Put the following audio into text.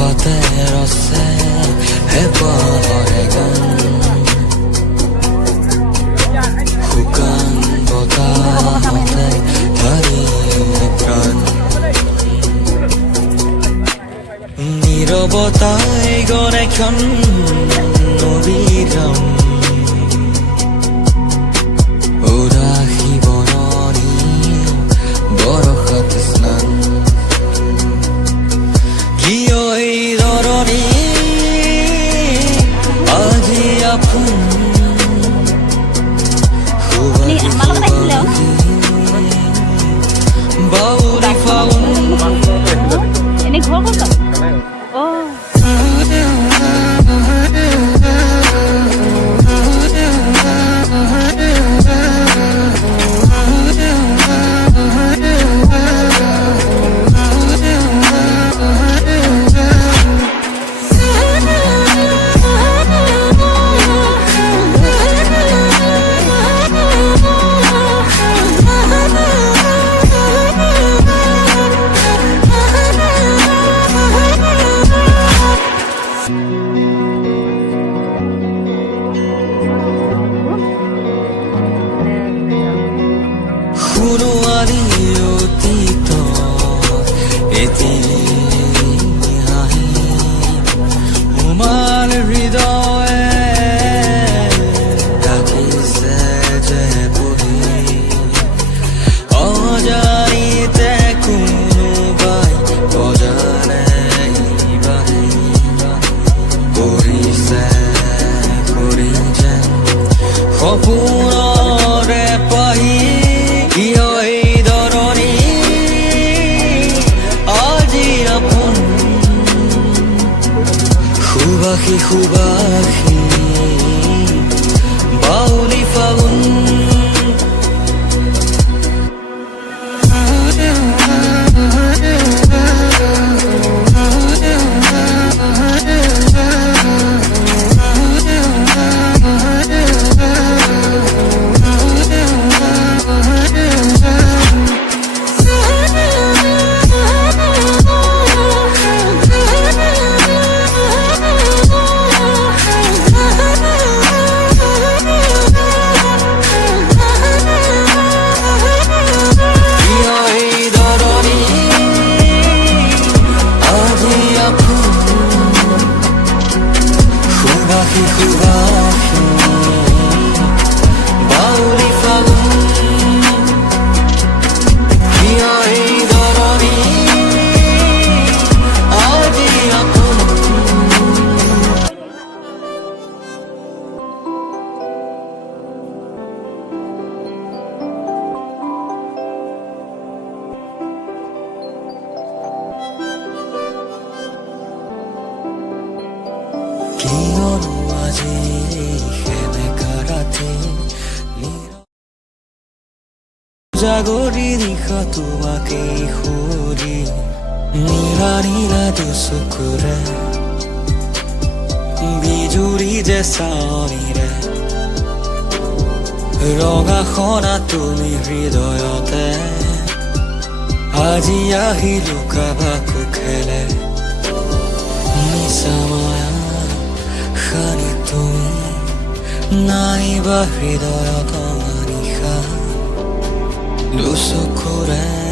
Poderosa è povere gan Hukan botahote thari pran Nirobotai gone khan nobiram Urahi bononi borokhat snan Ini gua kok? Oh. Hubahi bauli fagun জাগরি দিখা তোমাকে হরি নীলা নীলা দুচকুৰে বিজুৰি যে চাৱনিৰে ৰঙা খনা তুমি হৃদয়তে আজি আহি লুকাবা কুখেলে নিচা মায়া খানি তুমি নাইবা হৃদয়ত নিশা দুচকুৰে